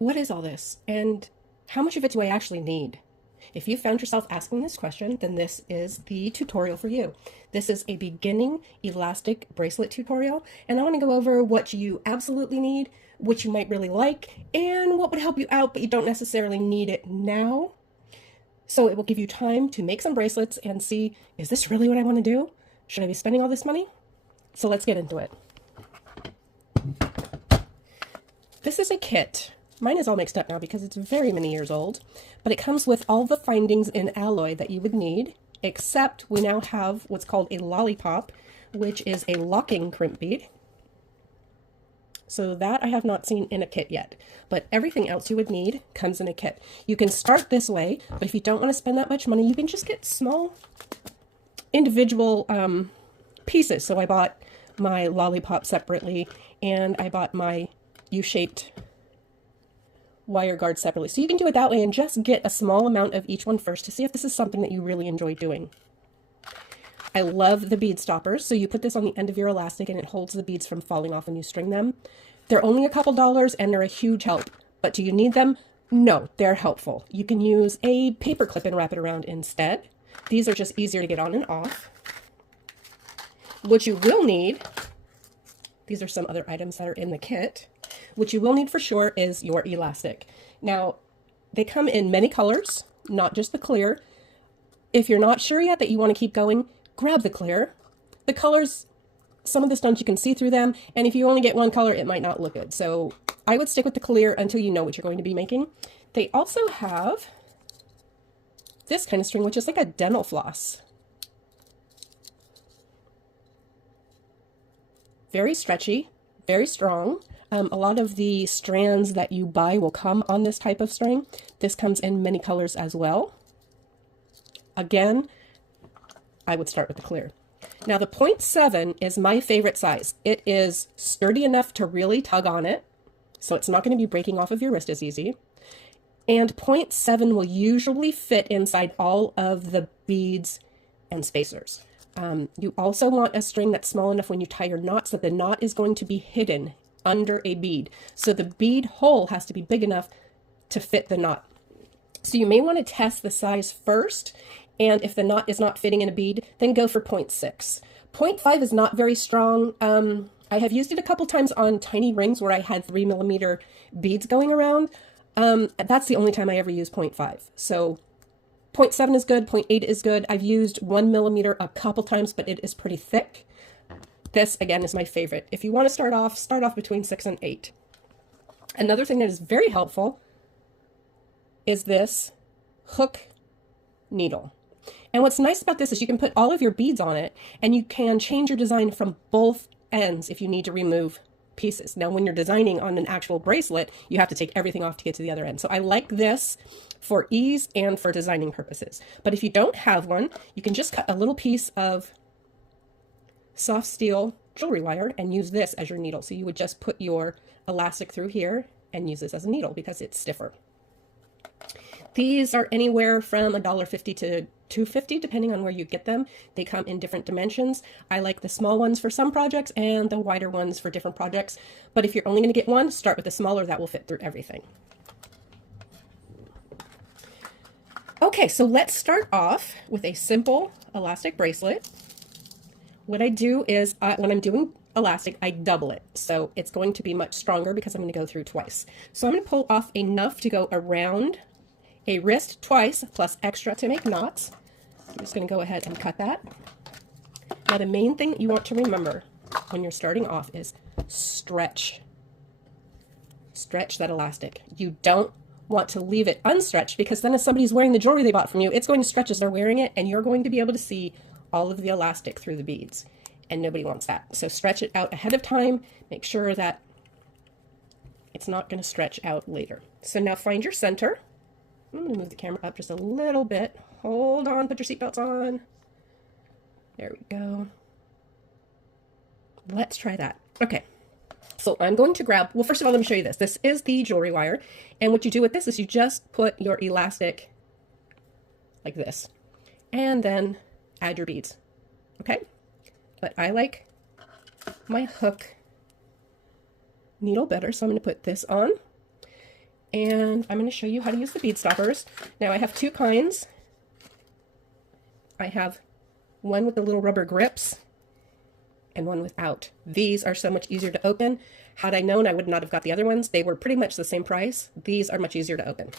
what is all this? And how much of it do I actually need? If you found yourself asking this question, then this is the tutorial for you. This is a beginning elastic bracelet tutorial, and I want to go over what you absolutely need, what you might really like, and what would help you out, but you don't necessarily need it now. So it will give you time to make some bracelets and see, is this really what I want to do? Should I be spending all this money? So let's get into it. This is a kit. Mine is all mixed up now because it's very many years old, but it comes with all the findings in alloy that you would need, except we now have what's called a lollipop, which is a locking crimp bead. So that I have not seen in a kit yet, but everything else you would need comes in a kit. You can start this way, but if you don't want to spend that much money, you can just get small individual pieces. So I bought my lollipop separately, and I bought my U-shaped wire guard separately. So you can do it that way and just get a small amount of each one first to see if this is something that you really enjoy doing. I love the bead stoppers. So you put this on the end of your elastic and it holds the beads from falling off when you string them. They're only a couple dollars and they're a huge help. But do you need them? No, they're helpful. You can use a paper clip and wrap it around instead. These are just easier to get on and off. What you will need, these are some other items that are in the kit. What you will need for sure is your elastic. Now, they come in many colors, not just the clear. If you're not sure yet that you want to keep going, grab the clear. The colors, some of the stones you can see through them, and if you only get one color, it might not look good. So I would stick with the clear until you know what you're going to be making. They also have this kind of string, which is like a dental floss. Very stretchy, very strong. A lot of the strands that you buy will come on this type of string. This comes in many colors as well. Again, I would start with the clear. Now the 0.7 is my favorite size. It is sturdy enough to really tug on it, so it's not going to be breaking off of your wrist as easy. And 0.7 will usually fit inside all of the beads and spacers. You also want a string that's small enough when you tie your knots that the knot is going to be hidden under a bead. So the bead hole has to be big enough to fit the knot. So you may want to test the size first, and if the knot is not fitting in a bead, then go for 0.6. 0.5 is not very strong. I have used it a couple times on tiny rings where I had 3mm beads going around. That's the only time I ever use 0.5. So 0.7 is good, 0.8 is good. I've used 1mm a couple times, but it is pretty thick. This, again, is my favorite. If you want to start off between 6 and 8. Another thing that is very helpful is this hook needle. And what's nice about this is you can put all of your beads on it, and you can change your design from both ends if you need to remove pieces. Now, when you're designing on an actual bracelet, you have to take everything off to get to the other end. So I like this for ease and for designing purposes. But if you don't have one, you can just cut a little piece of soft steel jewelry wire and use this as your needle. So you would just put your elastic through here and use this as a needle because it's stiffer. These are anywhere from $1.50 to $2.50 depending on where you get them. They come in different dimensions. I like the small ones for some projects and the wider ones for different projects. But if you're only going to get one, start with the smaller. That will fit through everything. Okay, so let's start off with a simple elastic bracelet. What I do is when I'm doing elastic, I double it. So it's going to be much stronger because I'm going to go through twice. So I'm going to pull off enough to go around a wrist twice, plus extra to make knots. I'm just going to go ahead and cut that. Now the main thing you want to remember when you're starting off is stretch. Stretch that elastic. You don't want to leave it unstretched because then if somebody's wearing the jewelry they bought from you, it's going to stretch as they're wearing it, and you're going to be able to see all of the elastic through the beads, and nobody wants that. So stretch it out ahead of time. Make sure that it's not going to stretch out later. So now find your center. I'm going to move the camera up just a little bit. Hold on, put your seatbelts on. There we go. Let's try that. Okay, so I'm going to grab, well, first of all, let me show you this. This is the jewelry wire, and what you do with this is you just put your elastic like this, and then add your beads, okay? But I like my hook needle better, so I'm going to put this on. And I'm going to show you how to use the bead stoppers. Now I have two kinds. I have one with the little rubber grips and one without. These are so much easier to open. Had I known, I would not have got the other ones. They were pretty much the same price. These are much easier to open.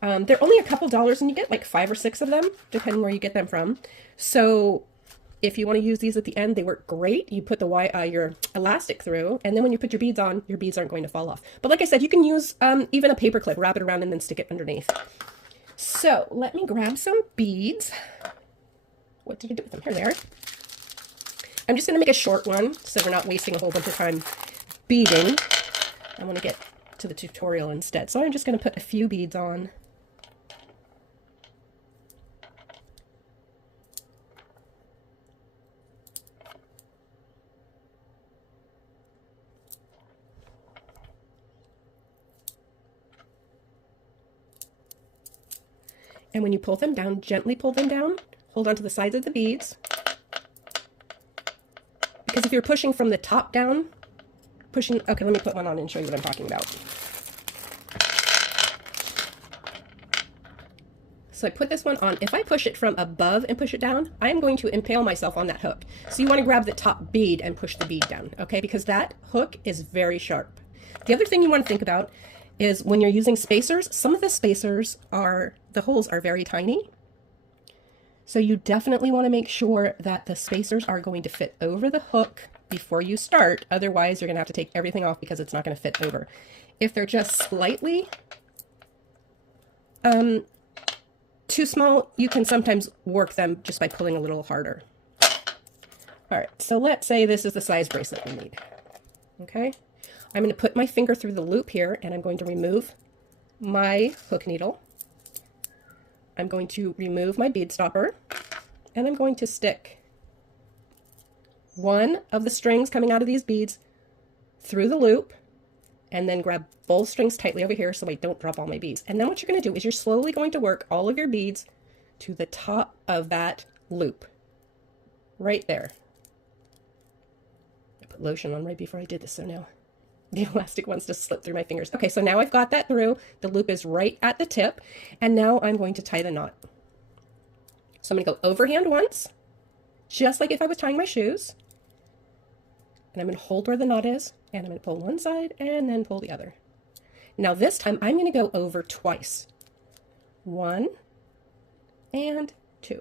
They're only a couple dollars and you get like 5 or 6 of them, depending where you get them from. So if you want to use these at the end, they work great. You put your elastic through, and then when you put your beads on, your beads aren't going to fall off. But like I said, you can use even a paper clip, wrap it around, and then stick it underneath. So let me grab some beads. What did I do with them? Here they are. I'm just going to make a short one so we're not wasting a whole bunch of time beading. I want to get to the tutorial instead. So I'm just going to put a few beads on. And when you pull them down, gently pull them down, hold on to the sides of the beads. Because if you're pushing from the top down, okay, let me put one on and show you what I'm talking about. So I put this one on. If I push it from above and push it down, I am going to impale myself on that hook. So you want to grab the top bead and push the bead down, okay? Because that hook is very sharp. The other thing you want to think about is when you're using spacers, some of the spacers the holes are very tiny. So you definitely want to make sure that the spacers are going to fit over the hook before you start. Otherwise, you're going to have to take everything off because it's not going to fit over. If they're just slightly too small, you can sometimes work them just by pulling a little harder. All right, so let's say this is the size bracelet we need. Okay, I'm going to put my finger through the loop here, and I'm going to remove my hook needle. I'm going to remove my bead stopper, and I'm going to stick one of the strings coming out of these beads through the loop, and then grab both strings tightly over here so I don't drop all my beads. And then what you're going to do is you're slowly going to work all of your beads to the top of that loop, right there. I put lotion on right before I did this, so now the elastic wants to slip through my fingers. Okay, so now I've got that through. The loop is right at the tip, and now I'm going to tie the knot. So I'm going to go overhand once, just like if I was tying my shoes. And I'm going to hold where the knot is, and I'm going to pull one side and then pull the other. Now this time I'm going to go over twice. 1 and 2.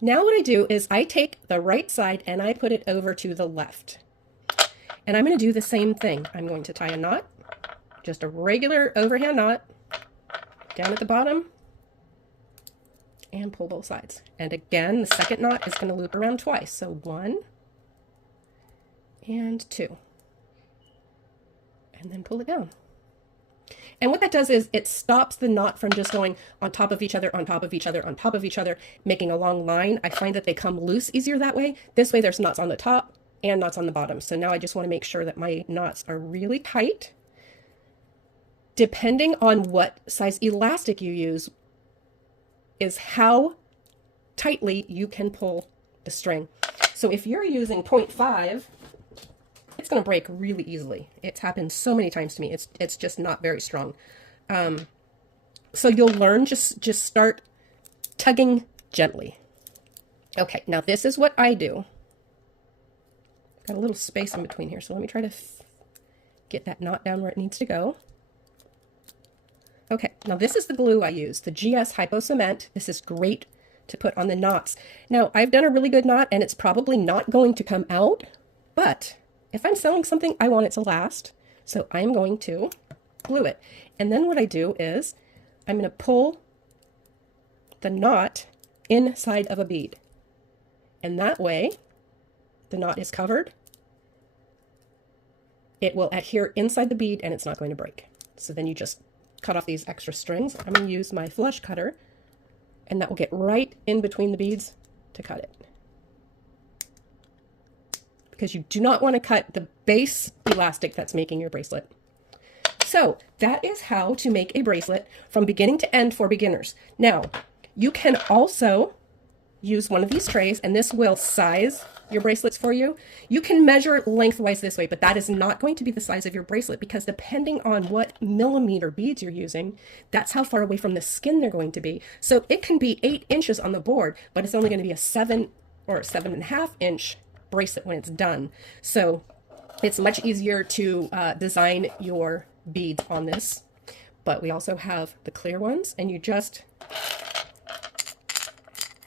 Now what I do is I take the right side and I put it over to the left. And I'm going to do the same thing. I'm going to tie a knot, just a regular overhand knot, down at the bottom, and pull both sides. And again, the second knot is going to loop around twice. So 1 and 2. And then pull it down. And what that does is it stops the knot from just going on top of each other, on top of each other, on top of each other, making a long line. I find that they come loose easier that way. This way there's knots on the top and knots on the bottom. So now I just want to make sure that my knots are really tight. Depending on what size elastic you use is how tightly you can pull the string. So if you're using 0.5, it's going to break really easily. It's happened so many times to me. It's just not very strong. So you'll learn, just start tugging gently. Okay, now this is what I do. Got a little space in between here, so let me try to get that knot down where it needs to go. Okay, now this is the glue I use, the GS Hypo Cement. This is great to put on the knots. Now, I've done a really good knot, and it's probably not going to come out, but if I'm selling something, I want it to last, so I'm going to glue it. And then what I do is I'm going to pull the knot inside of a bead. And that way, the knot is covered. It will adhere inside the bead, and it's not going to break. So then you just cut off these extra strings. I'm going to use my flush cutter, and that will get right in between the beads to cut it. Because you do not want to cut the base elastic that's making your bracelet. So that is how to make a bracelet from beginning to end for beginners. Now, you can also use one of these trays, and this will size your bracelets for you. You can measure lengthwise this way, but that is not going to be the size of your bracelet because depending on what millimeter beads you're using, that's how far away from the skin they're going to be. So it can be 8 inches on the board, but it's only going to be a 7 or 7.5 inch bracelet when it's done. So it's much easier to design your beads on this. But we also have the clear ones, and you just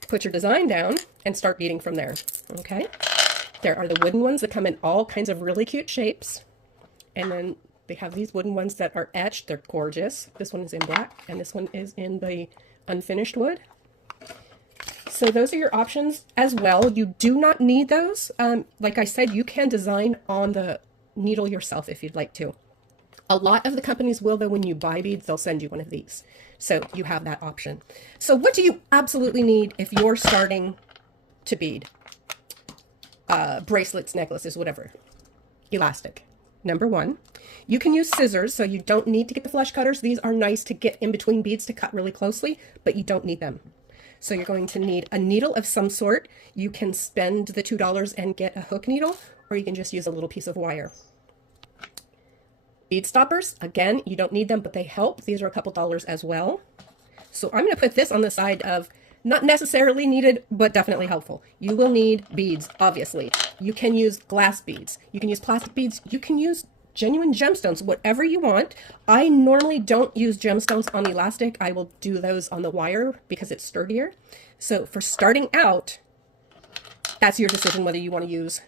put your design down and start beading from there. Okay, there are the wooden ones that come in all kinds of really cute shapes, and then they have these wooden ones that are etched. They're gorgeous. This one is in black, and this one is in the unfinished wood. So those are your options as well. You do not need those. Like I said, you can design on the needle yourself if you'd like to. A lot of the companies will, though, when you buy beads, they'll send you one of these. So you have that option. So what do you absolutely need if you're starting to bead? Bracelets, necklaces, whatever. Elastic. Number one. You can use scissors, so you don't need to get the flush cutters. These are nice to get in between beads to cut really closely, but you don't need them. So you're going to need a needle of some sort. You can spend the $2 and get a hook needle, or you can just use a little piece of wire. Bead stoppers, again, you don't need them, but they help. These are a couple dollars as well. So I'm going to put this on the side of not necessarily needed, but definitely helpful. You will need beads, obviously. You can use glass beads. You can use plastic beads. You can use genuine gemstones, whatever you want. I normally don't use gemstones on elastic. I will do those on the wire because it's sturdier. So for starting out, that's your decision whether you want to use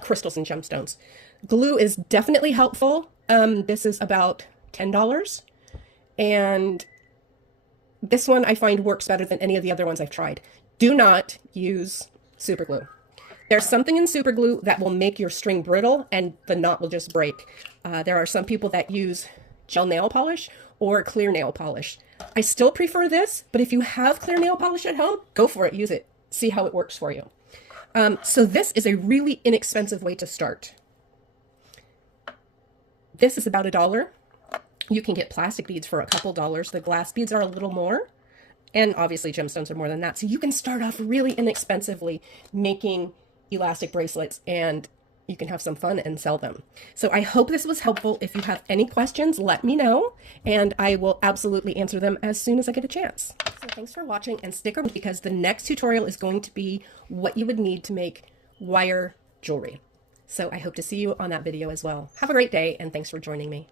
crystals and gemstones. Glue is definitely helpful. This is about $10. And this one I find works better than any of the other ones I've tried. Do not use super glue. There's something in super glue that will make your string brittle and the knot will just break. There are some people that use gel nail polish or clear nail polish. I still prefer this, but if you have clear nail polish at home, go for it. Use it. See how it works for you. So this is a really inexpensive way to start. This is about $1. You can get plastic beads for a couple dollars. The glass beads are a little more. And obviously gemstones are more than that. So you can start off really inexpensively making elastic bracelets and you can have some fun and sell them. So I hope this was helpful. If you have any questions, let me know and I will absolutely answer them as soon as I get a chance. So thanks for watching and stick around because the next tutorial is going to be what you would need to make wire jewelry. So I hope to see you on that video as well. Have a great day and thanks for joining me.